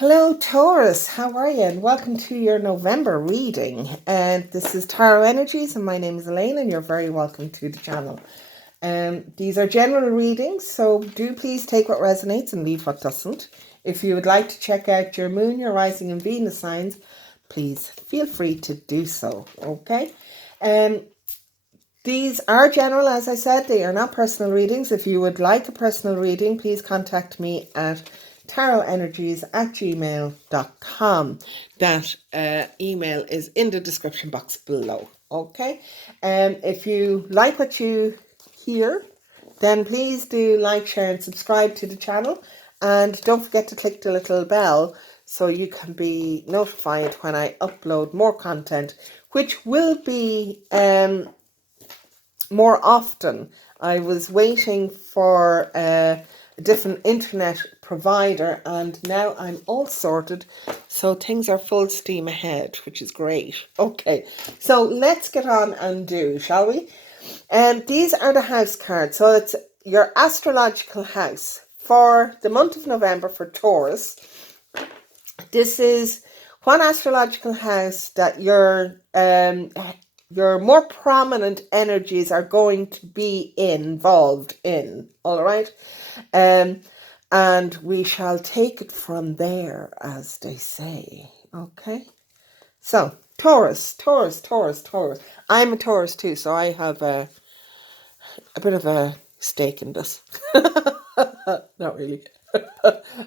Hello, Taurus. How are you? And welcome to your November reading. And this is Tarot Energies, and my name is Elaine, and you're very welcome to the channel. These are general readings, so do please take what resonates and leave what doesn't. If you would like to check out your moon, your rising, and Venus signs, please feel free to do so. Okay. These are general, as I said. They are not personal readings. If you would like a personal reading, please contact me at tarotenergies@gmail.com. That email is in the description box below. Okay. If you like what you hear, then please do like, share, and subscribe to the channel. And don't forget to click the little bell so you can be notified when I upload more content, which will be more often. I was waiting for a different internet provider, and now I'm all sorted, so things are full steam ahead, which is great. Okay, so let's get on and do, shall we? These are the house cards, so it's your astrological house for the month of November for Taurus. This is one astrological house that your more prominent energies are going to be involved in, all right? And we shall take it from there, as they say, okay? So, Taurus. I'm a Taurus too, so I have a bit of a stake in this. Not really.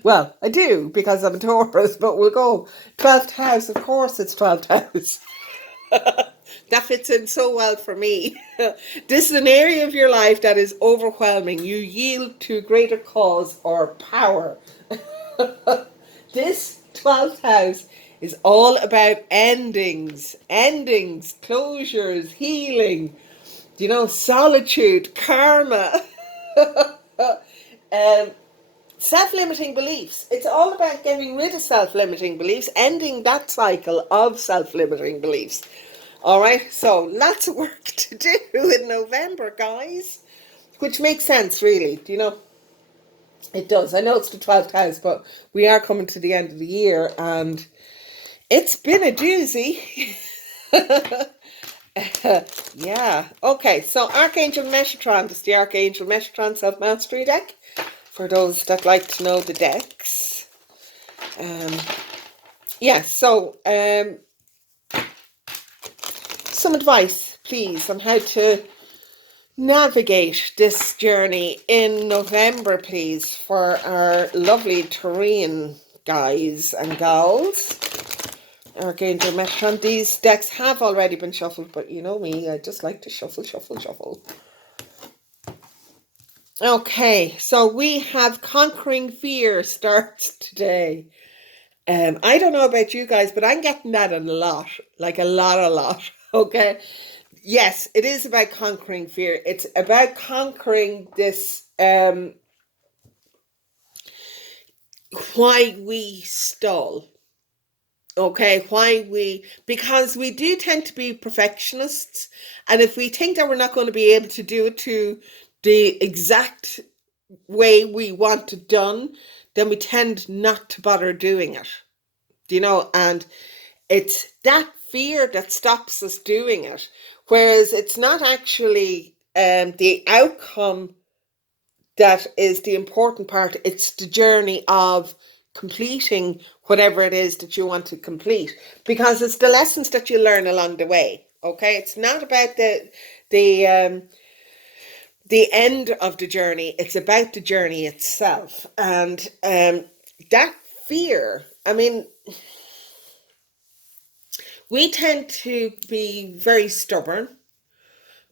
Well, I do, because I'm a Taurus, but we'll go. 12th house, of course it's 12th house. That fits in so well for me. This is an area of your life that is overwhelming. You yield to a greater cause or power. This 12th house is all about endings, closures, healing, solitude, karma, self-limiting beliefs. It's all about getting rid of self-limiting beliefs, ending that cycle of self-limiting beliefs. All right, so lots of work to do in November, guys, which makes sense, really. It does. I know it's the 12th house, but we are coming to the end of the year, and it's been a doozy. Yeah. Okay, so Archangel Metatron. This is the Archangel Metatron Self-Mastery deck, for those that like to know the decks. Some advice, please, on how to navigate this journey in November, please, for our lovely Taurian guys and gals. Archangel Metatron. These decks have already been shuffled, but you know me, I just like to shuffle. Okay, so we have Conquering Fear starts today. I don't know about you guys, but I'm getting that a lot, like a lot. Okay. Yes, it is about conquering fear. It's about conquering this, why we stall. Okay, because we do tend to be perfectionists, and if we think that we're not going to be able to do it to the exact way we want it done, then we tend not to bother doing it. And it's that fear that stops us doing it. Whereas it's not actually the outcome that is the important part. It's the journey of completing whatever it is that you want to complete, because it's the lessons that you learn along the way. Okay, it's not about the end of the journey. It's about the journey itself, and that fear. I mean, we tend to be very stubborn,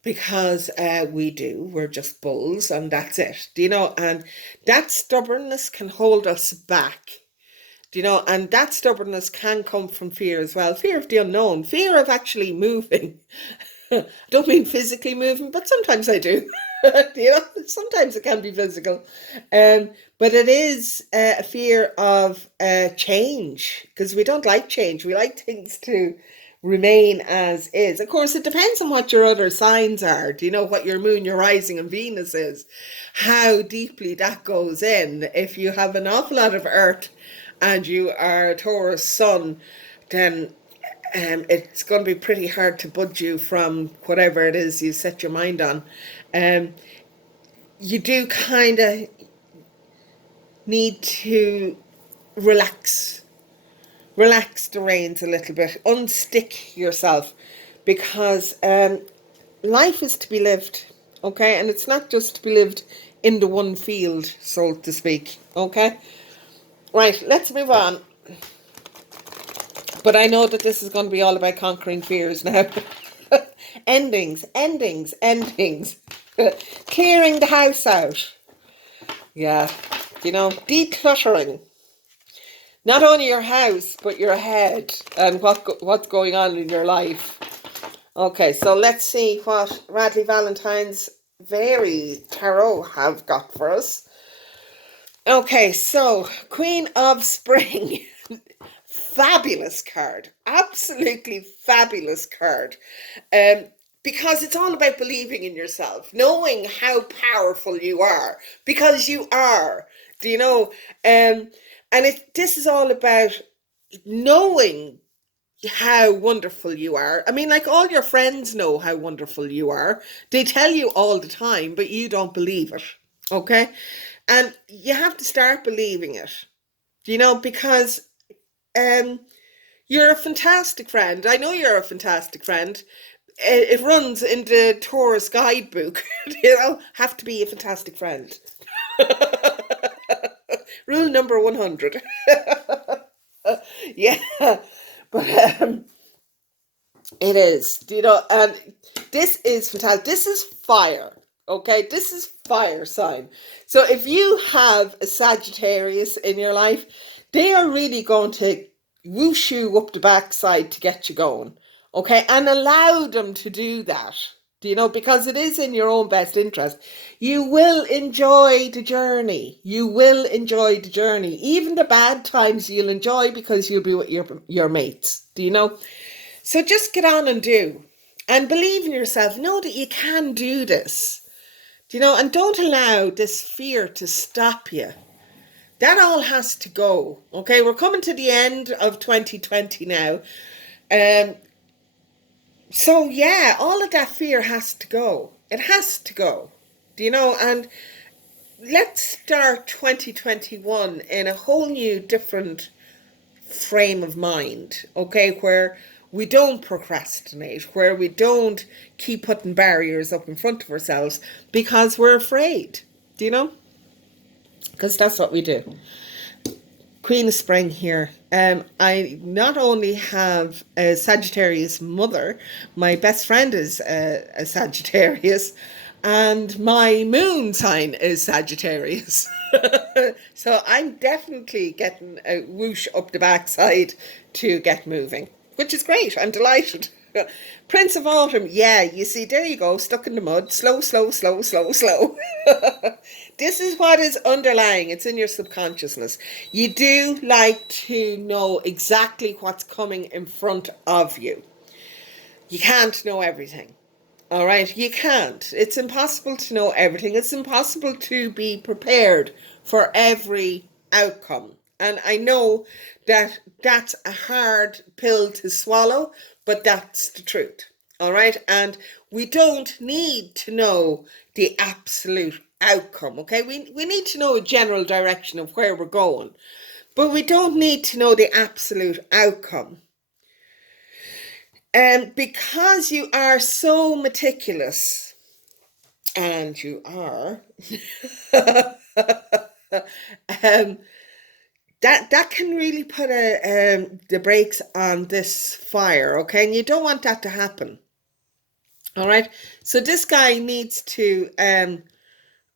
because we're just bulls, and that's it, and that stubbornness can hold us back, and that stubbornness can come from fear as well. Fear of the unknown, fear of actually moving. I don't mean physically moving, but sometimes I do. Sometimes it can be physical. But it is a fear of change, because we don't like change. We like things to remain as is. Of course, it depends on what your other signs are. What your moon, your rising, and Venus is, how deeply that goes in. If you have an awful lot of earth and you are a Taurus sun, then it's going to be pretty hard to budge you from whatever it is you set your mind on. Um, you do kind of need to relax, relax the reins a little bit, unstick yourself, because life is to be lived, okay? And it's not just to be lived in the one field, so to speak, okay? Right, let's move on. But I know that this is going to be all about conquering fears now. Endings, endings, endings. Clearing the house out. Yeah, decluttering. Not only your house, but your head and what's going on in your life. Okay, so let's see what Radley Valentine's Very Tarot have got for us. Okay, so Queen of Spring. Fabulous card. Absolutely fabulous card. Because it's all about believing in yourself, knowing how powerful you are, because you are. Do you know? This is all about knowing how wonderful you are. I mean, like, all your friends know how wonderful you are. They tell you all the time, but you don't believe it. Okay? And you have to start believing it. Because you're a fantastic friend. I know you're a fantastic friend. It runs in the Taurus guidebook. Have to be a fantastic friend. Rule number 100. Yeah, but it is, and this is fantastic. This is fire, okay? This is fire sign. So if you have a Sagittarius in your life, they are really going to whoosh you up the backside to get you going, okay? And allow them to do that, because it is in your own best interest. You will enjoy the journey. You will enjoy the journey. Even the bad times you'll enjoy, because you'll be with your mates, So just get on and do. And believe in yourself. Know that you can do this. And don't allow this fear to stop you. That all has to go. Okay, we're coming to the end of 2020 now. So yeah, all of that fear has to go. It has to go. And let's start 2021 in a whole new different frame of mind, okay, where we don't procrastinate, where we don't keep putting barriers up in front of ourselves because we're afraid, because that's what we do. Queen of Spring here. I not only have a Sagittarius mother, my best friend is a Sagittarius, and my moon sign is Sagittarius. So I'm definitely getting a whoosh up the backside to get moving, which is great. I'm delighted. Prince of Autumn, yeah, you see, there you go, stuck in the mud. Slow, slow, slow, slow, slow. This is what is underlying. It's in your subconsciousness. You do like to know exactly what's coming in front of you. You can't know everything. All right, you can't. It's impossible to know everything. It's impossible to be prepared for every outcome. And I know that that's a hard pill to swallow, but that's the truth. All right, and we don't need to know the absolute outcome, okay? We need to know a general direction of where we're going, but we don't need to know the absolute outcome. And because you are so meticulous, and you are, that can really put the brakes on this fire, okay? And you don't want that to happen. All right. So this guy needs to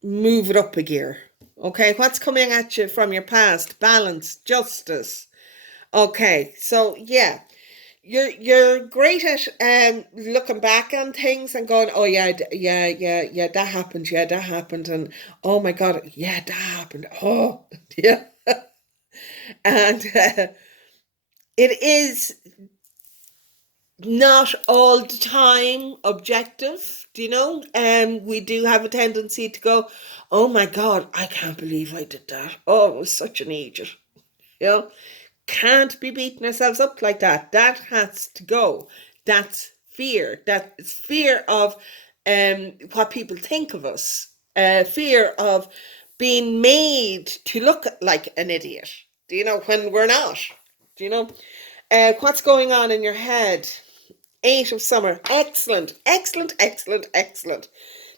move it up a gear. Okay. What's coming at you from your past? Balance, justice. Okay. So yeah, you're great at looking back on things and going, oh yeah, yeah, that happened. Yeah, that happened. And oh my God, yeah, that happened. Oh yeah. And it is not all the time objective, we do have a tendency to go, oh my God, I can't believe I did that. Oh, I was such an idiot. You know, can't be beating ourselves up like that. That has to go. That's fear. That's fear of what people think of us. Fear of being made to look like an idiot. Do you know, when we're not? Do you know? What's going on in your head? Eight of Summer. Excellent, excellent, excellent, excellent.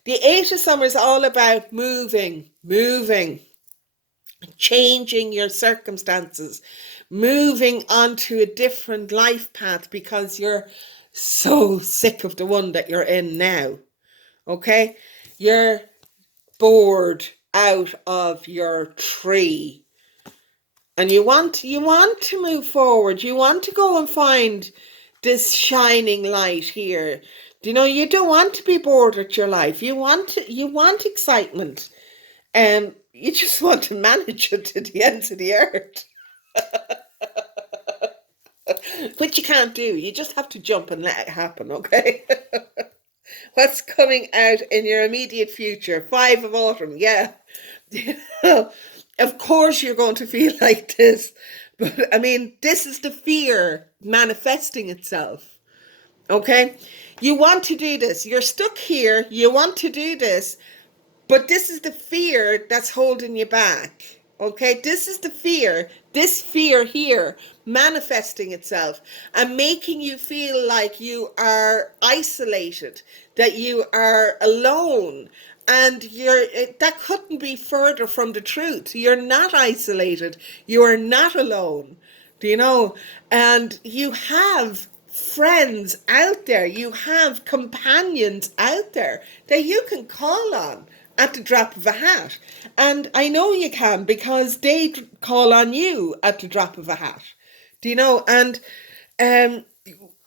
The Eight of Summer is all about moving, changing your circumstances, moving onto a different life path because you're so sick of the one that you're in now. Okay? You're bored out of your tree. And you want to move forward. You want to go and find this shining light here. Do you know, you don't want to be bored with your life. You want excitement. And you just want to manage it to the ends of the earth. Which you can't do. You just have to jump and let it happen, okay? What's coming out in your immediate future? Five of Autumn, yeah. Of course you're going to feel like this. But I mean, this is the fear manifesting itself. Okay? You want to do this. You're stuck here. You want to do this. But this is the fear that's holding you back. Okay? This is the fear. This fear here manifesting itself and making you feel like you are isolated, that you are alone. And that couldn't be further from the truth. You're not isolated. You are not alone. Do you know? And you have friends out there. You have companions out there that you can call on at the drop of a hat. And I know you can, because they call on you at the drop of a hat. Do you know? And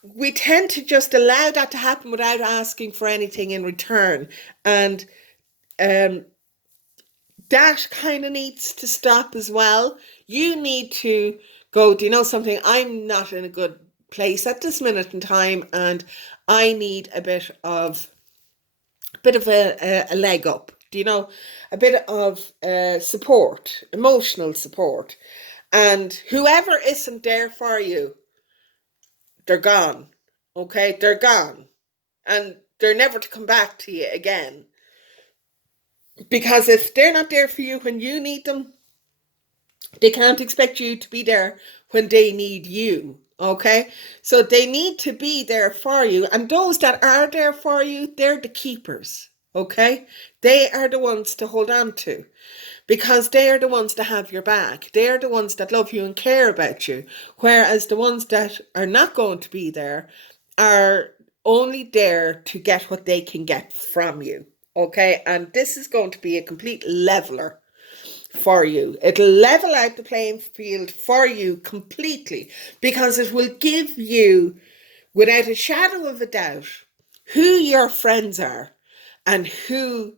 we tend to just allow that to happen without asking for anything in return. And that kind of needs to stop as well. You need to go, do you know something? I'm not in a good place at this minute in time, and I need a bit of a leg up. Do you know, a bit of support, emotional support. And whoever isn't there for you, they're gone. Okay, they're gone, and they're never to come back to you again. Because if they're not there for you when you need them, they can't expect you to be there when they need you. Okay, so they need to be there for you, and those that are there for you, they're the keepers. Okay, they are the ones to hold on to, because they are the ones that have your back. They are the ones that love you and care about you, whereas the ones that are not going to be there are only there to get what they can get from you. Okay, and this is going to be a complete leveler for you. It'll level out the playing field for you completely, because it will give you, without a shadow of a doubt, who your friends are and who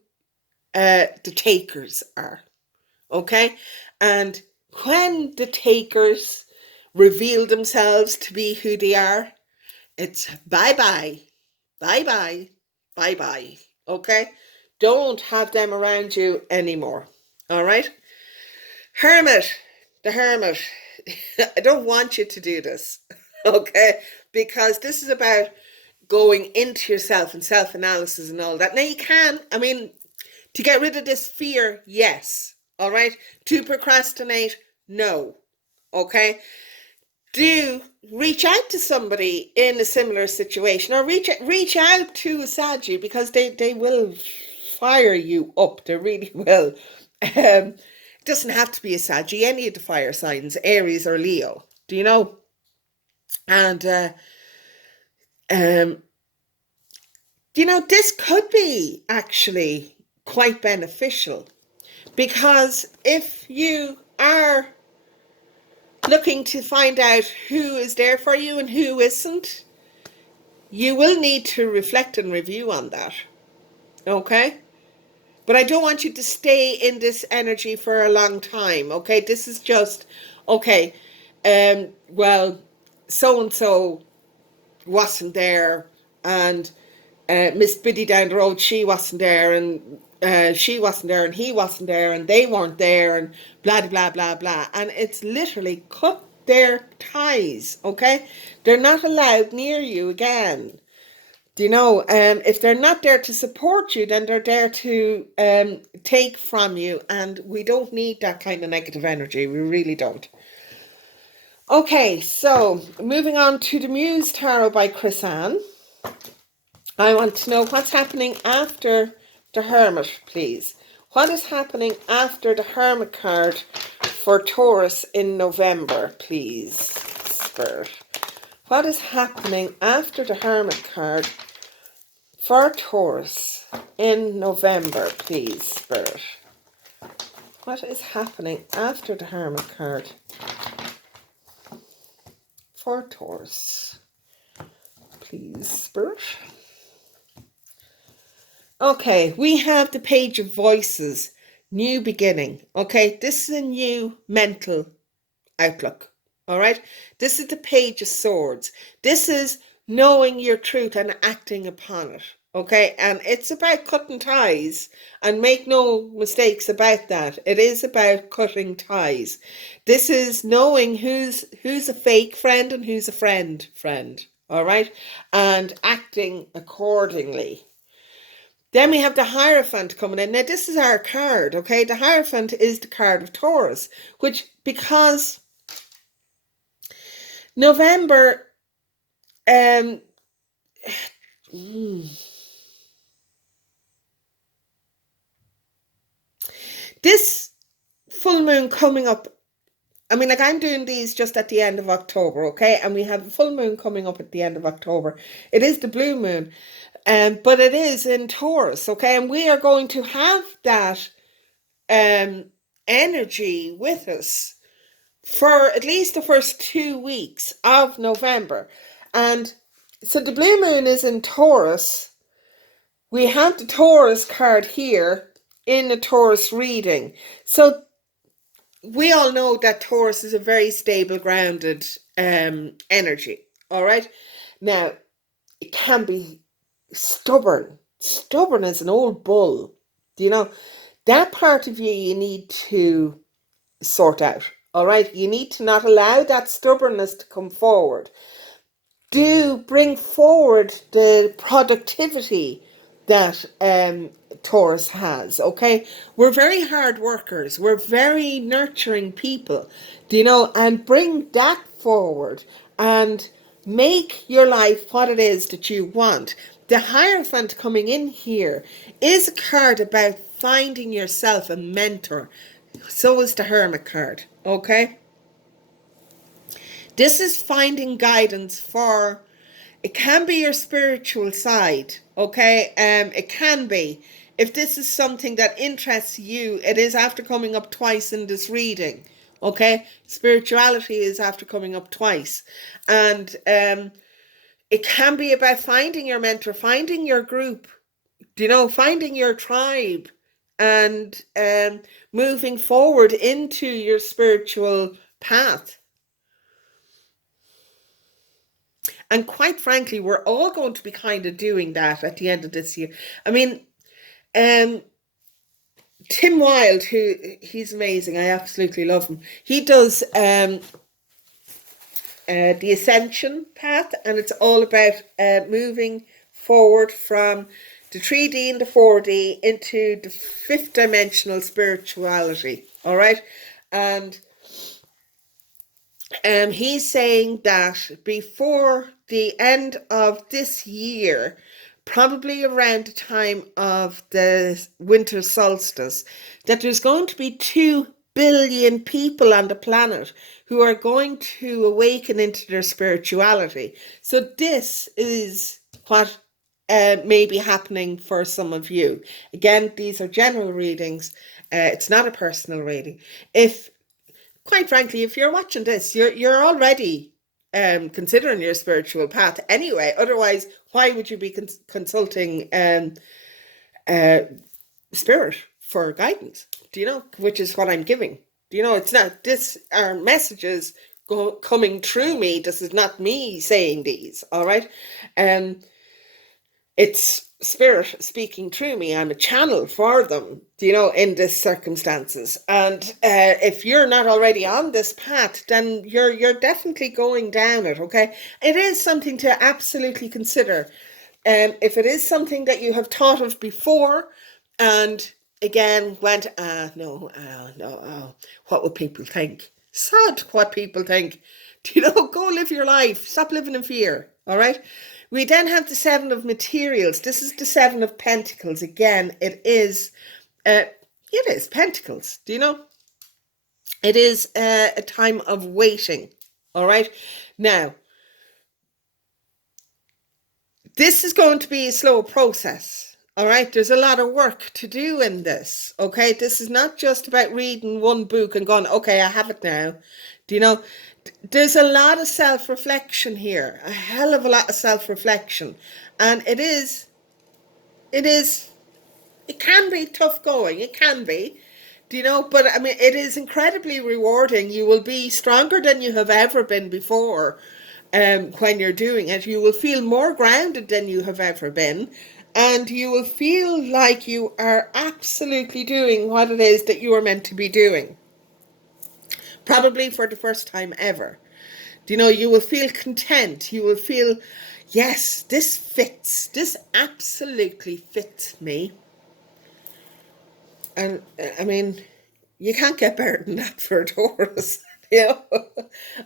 the takers are. Okay? And when the takers reveal themselves to be who they are, it's bye-bye, bye-bye, bye-bye. Okay? Don't have them around you anymore. All right? Hermit, the hermit. I don't want you to do this, okay? Because this is about going into yourself and self-analysis and all that. Now you can, I mean, to get rid of this fear, yes, all right? To procrastinate, no, okay? Do reach out to somebody in a similar situation, or reach out to a Saji, because they will fire you up. They really will. It doesn't have to be a Saji, any of the fire signs, Aries or Leo. Do you know? And you know, this could be actually quite beneficial, because if you are looking to find out who is there for you and who isn't, you will need to reflect and review on that. Okay? But I don't want you to stay in this energy for a long time. Okay? This is just, okay, well, so and so wasn't there, and Miss Biddy down the road, she wasn't there, and she wasn't there and he wasn't there and they weren't there and blah, blah, blah, blah. And it's literally cut their ties, okay? They're not allowed near you again. Do you know, if they're not there to support you, then they're there to take from you. And we don't need that kind of negative energy. We really don't. Okay, so moving on to the Muse Tarot by Chris Ann. I want to know what's happening after the Hermit, please. What is happening after the Hermit card for Taurus in November, please, Spirit? What is happening after the Hermit card for Taurus in November, please, Spirit? What is happening after the Hermit card for Taurus, please, Spirit? Okay, we have the Page of Voices, new beginning. Okay, this is a new mental outlook. All right, this is the Page of Swords. This is knowing your truth and acting upon it. Okay, and it's about cutting ties, and make no mistakes about that. It is about cutting ties. This is knowing who's a fake friend and who's a friend. All right, and acting accordingly. Then we have the Hierophant coming in. Now, this is our card, okay? The Hierophant is the card of Taurus, which, because November, this full moon coming up, I mean, like, I'm doing these just at the end of October, okay? And we have the full moon coming up at the end of October. It is the blue moon. But it is in Taurus, okay? And we are going to have that energy with us for at least the first 2 weeks of November. And so the blue moon is in Taurus. We have the Taurus card here in the Taurus reading. So we all know that Taurus is a very stable, grounded energy, all right? Now, it can be stubborn as an old bull. Do you know that part of you need to sort out? All right, you need to not allow that stubbornness to come forward. Do bring forward the productivity that Taurus has. Okay, we're very hard workers, we're very nurturing people, do you know, and bring that forward and make your life what it is that you want. The Hierophant coming in here is a card about finding yourself a mentor. So is the Hermit card, okay? This is finding guidance for, it can be your spiritual side, okay? It can be. If this is something that interests you, it is after coming up twice in this reading, okay? Spirituality is after coming up twice. And it can be about finding your mentor, finding your group, you know, finding your tribe, and moving forward into your spiritual path. And quite frankly, we're all going to be kind of doing that at the end of this year. I mean, Tim Wilde, he's amazing. I absolutely love him. He does the Ascension path, and it's all about moving forward from the 3D and the 4D into the fifth dimensional spirituality. All right, and he's saying that before the end of this year, probably around the time of the winter solstice, that there's going to be 2 billion people on the planet who are going to awaken into their spirituality. So this is what may be happening for some of you. Again, these are general readings. It's not a personal reading. If, quite frankly, if you're watching this, you're already considering your spiritual path anyway. Otherwise, why would you be consulting spirit for guidance? Do you know? Which is what I'm giving. Do you know? It's not, this are messages coming through me. This is not me saying these. All right. It's spirit speaking through me. I'm a channel for them, in this circumstances. And if you're not already on this path, then you're definitely going down it, okay? It is something to absolutely consider. If it is something that you have thought of before and again went, no, no, what would people think? Sod what people think. Go live your life. Stop living in fear, all right? We then have the Seven of Materials. This is the Seven of Pentacles. Again, it is Pentacles. It is a time of waiting, all right? Now, this is going to be a slow process, all right? There's a lot of work to do in this, okay? This is not just about reading one book and going, okay, I have it now. There's a lot of self-reflection here, a hell of a lot of self-reflection. And it can be tough going, it can be, but I mean, it is incredibly rewarding. You will be stronger than you have ever been before. When you're doing it, you will feel more grounded than you have ever been, and you will feel like you are absolutely doing what it is that you are meant to be doing. Probably for the first time ever. You will feel content. You will feel, yes, this fits. This absolutely fits me. And I mean, you can't get better than that for a Taurus.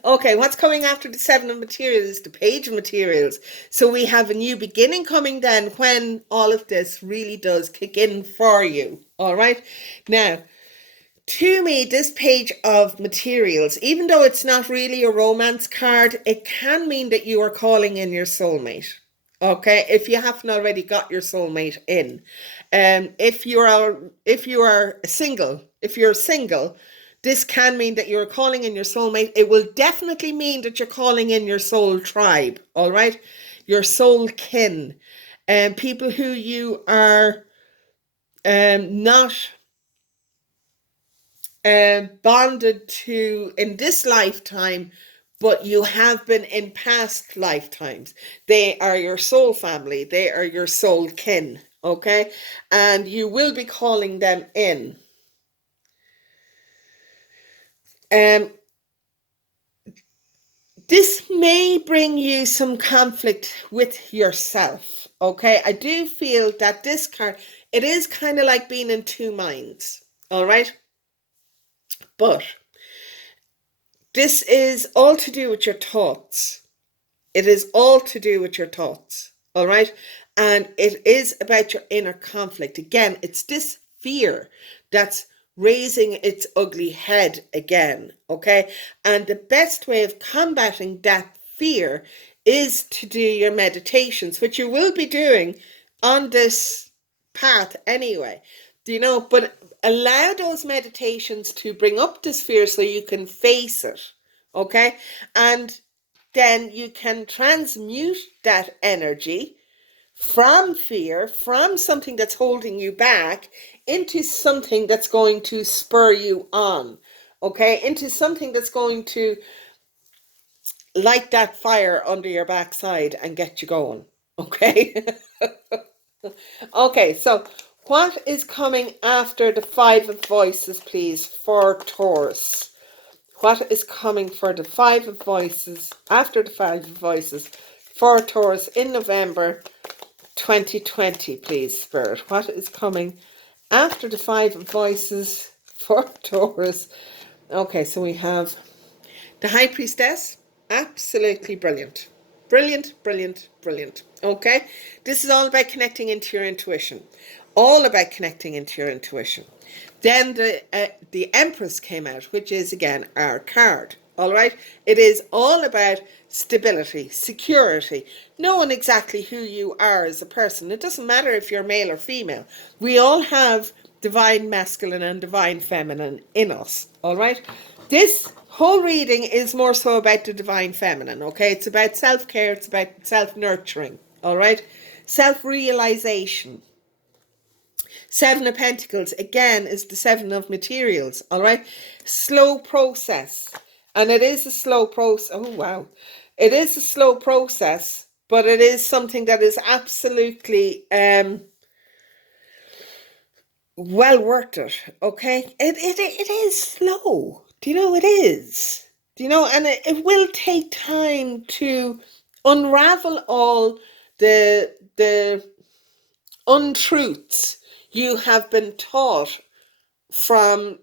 Okay, what's coming after the Seven of Materials? The Page of Materials. So we have a new beginning coming then when all of this really does kick in for you. All right. Now, to me, this Page of Materials, even though it's not really a romance card, it can mean that you are calling in your soulmate. Okay, if you haven't already got your soulmate in. If you are single, this can mean that you're calling in your soulmate. It will definitely mean that you're calling in your soul tribe, all right? Your soul kin, people who you are not bonded to in this lifetime, but you have been in past lifetimes. They are your soul family. They are your soul kin, okay? And you will be calling them in. This may bring you some conflict with yourself, okay? I do feel that this card, it is kind of like being in two minds, all right? But this is all to do with your thoughts. It is all to do with your thoughts, all right? And it is about your inner conflict. Again, it's this fear that's raising its ugly head again, okay? And the best way of combating that fear is to do your meditations, which you will be doing on this path anyway, but allow those meditations to bring up this fear so you can face it, okay? And then you can transmute that energy from fear, from something that's holding you back, into something that's going to spur you on, okay? Into something that's going to light that fire under your backside and get you going, okay? Okay, so what is coming after the Five of Voices, please, for Taurus? What is coming for the Five of Voices, after the Five of Voices, for Taurus in November 2020, please, Spirit? What is coming after the Five of Voices for Taurus? Okay, so we have the High Priestess. Absolutely brilliant. Brilliant, brilliant, brilliant. Okay, this is all about connecting into your intuition. All about connecting into your intuition. Then the Empress came out, which is, again, our card. All right? It is all about stability, security, knowing exactly who you are as a person. It doesn't matter if you're male or female. We all have divine masculine and divine feminine in us. All right? This whole reading is more so about the divine feminine, okay? It's about self-care. It's about self-nurturing, all right? Self-realization. Seven of Pentacles, again, is the Seven of Materials, all right? Slow process. And it is a slow process. Oh, wow. It is a slow process, but it is something that is absolutely well worth it. Okay, it is slow. Do you know it is? Do you know? And it will take time to unravel all the untruths you have been taught from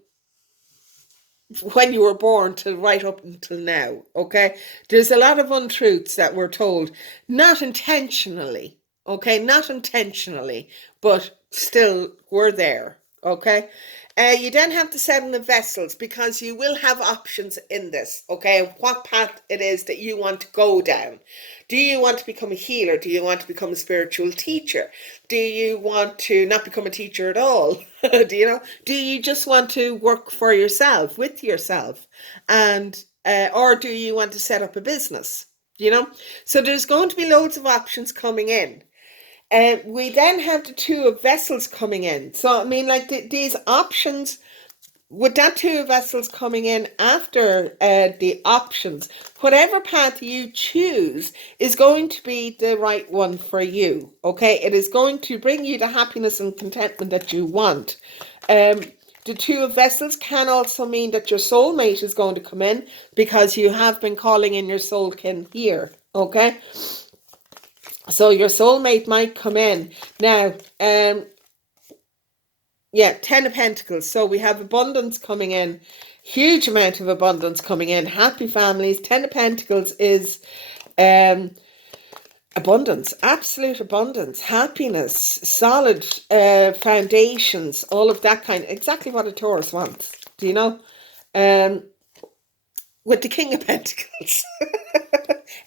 when you were born to right up until now. Okay, there's a lot of untruths that we're told, not intentionally. Okay, not intentionally, but still we're there. Okay, you then have to set in the vessels, because you will have options in this. Okay, what path it is that you want to go down. Do you want to become a healer? Do you want to become a spiritual teacher? Do you want to not become a teacher at all? Do you know? Do you just want to work for yourself, with yourself? And or do you want to set up a business? You know? So there's going to be loads of options coming in. We then have the two of vessels coming in. So, I mean, like these options, with that two of vessels coming in after the options, whatever path you choose is going to be the right one for you. Okay, it is going to bring you the happiness and contentment that you want. The two of vessels can also mean that your soulmate is going to come in, because you have been calling in your soulkin here. Okay, so your soulmate might come in now. Yeah, 10 of Pentacles. So we have abundance coming in. Huge amount of abundance coming in. Happy families. 10 of Pentacles is abundance. Absolute abundance. Happiness. Solid foundations. All of that kind. Exactly what a Taurus wants. Do you know? With the King of Pentacles.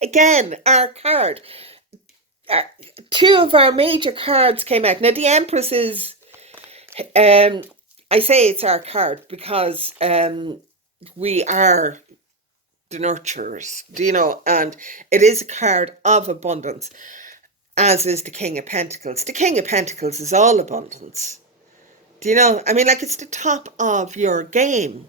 Again, our card. Two of our major cards came out. Now, the Empress is... I say it's our card because we are the nurturers, do you know, and it is a card of abundance, as is the King of Pentacles. The King of Pentacles is all abundance. Do you know? I mean, like, it's the top of your game.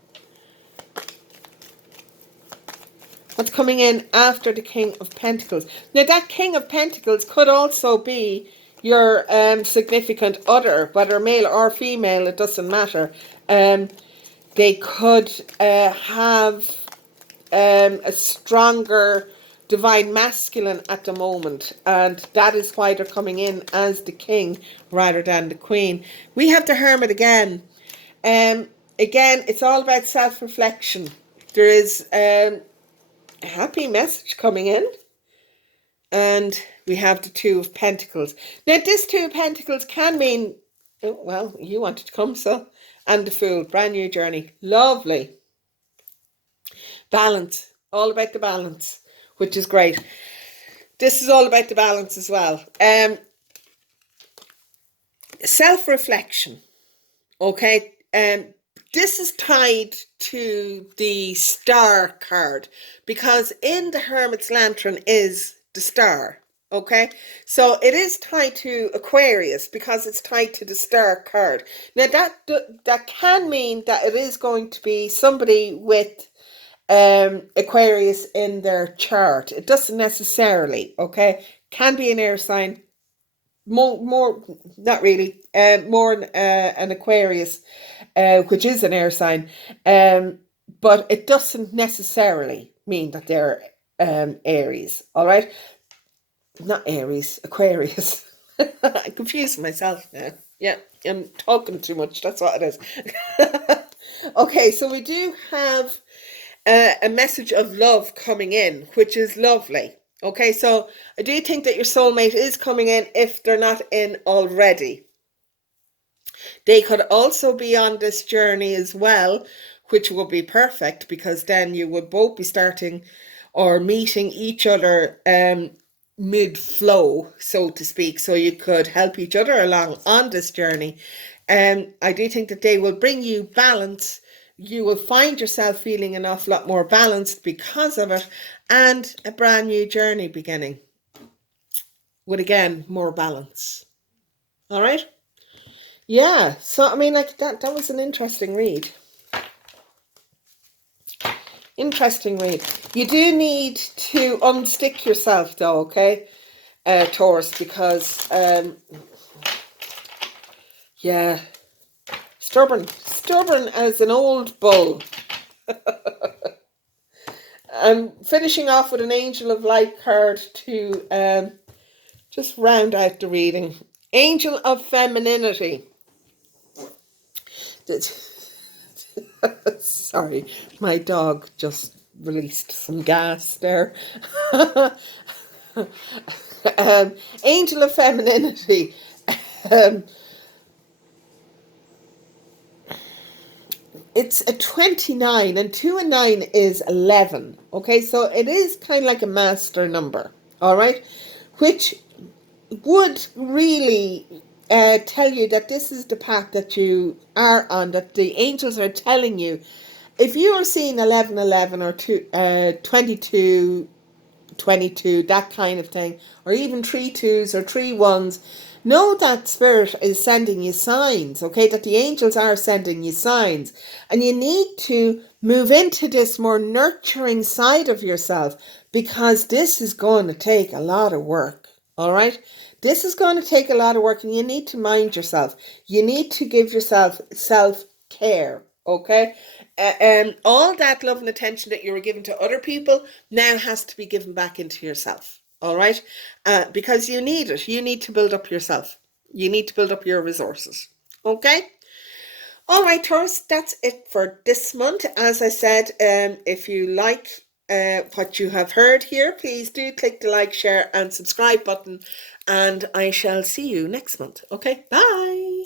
What's coming in after the King of Pentacles? Now, that King of Pentacles could also be your significant other, whether male or female, it doesn't matter. They could have a stronger divine masculine at the moment, and that is why they're coming in as the king rather than the queen. We have the Hermit again. Again, it's all about self-reflection. There is a happy message coming in. And we have the Two of Pentacles. Now, this Two of Pentacles can mean, oh, well, you wanted to come, so. And the Fool, brand new journey. Lovely. Balance. All about the balance, which is great. This is all about the balance as well. Self-reflection. Okay. This is tied to the Star card, because in the Hermit's Lantern is the Star. Okay, so it is tied to Aquarius because it's tied to the Star card. Now that can mean that it is going to be somebody with Aquarius in their chart. It doesn't necessarily. Okay, can be an air sign. More not really. More an Aquarius, which is an air sign. But it doesn't necessarily mean that they're Aries. All right. Not Aries, Aquarius. I confused myself now. Yeah, I'm talking too much. That's what it is. Okay, so we do have a message of love coming in, which is lovely. Okay, so I do think that your soulmate is coming in if they're not in already. They could also be on this journey as well, which would be perfect, because then you would both be starting or meeting each other mid-flow, so to speak, so you could help each other along on this journey. I do think that they will bring you balance. You will find yourself feeling an awful lot more balanced because of it, and a brand new journey beginning with, again, more balance. All right? Yeah, so I mean, like, that was an interesting read. Interesting read. You do need to unstick yourself though, okay? Taurus, because yeah, stubborn as an old bull. I'm finishing off with an Angel of Light card to just round out the reading. Angel of Femininity. Sorry, my dog just released some gas there. Angel of Femininity. Um, it's a 29, and 2 and 9 is 11. Okay, so it is kind of like a master number. All right, which would really tell you that this is the path that you are on, that the angels are telling you. If you are seeing 1111 or 22, 22, that kind of thing, or even 3 2s or 3 1s, know that Spirit is sending you signs, okay? That the angels are sending you signs. And you need to move into this more nurturing side of yourself, because this is going to take a lot of work, all right? This is going to take a lot of work, and you need to mind yourself. You need to give yourself self-care, okay? And all that love and attention that you were giving to other people now has to be given back into yourself, all right? Because you need it. You need to build up yourself. You need to build up your resources, okay? All right, Taurus, that's it for this month. As I said, if you like what you have heard here, please do click the like, share and subscribe button, and I shall see you next month. Okay, bye.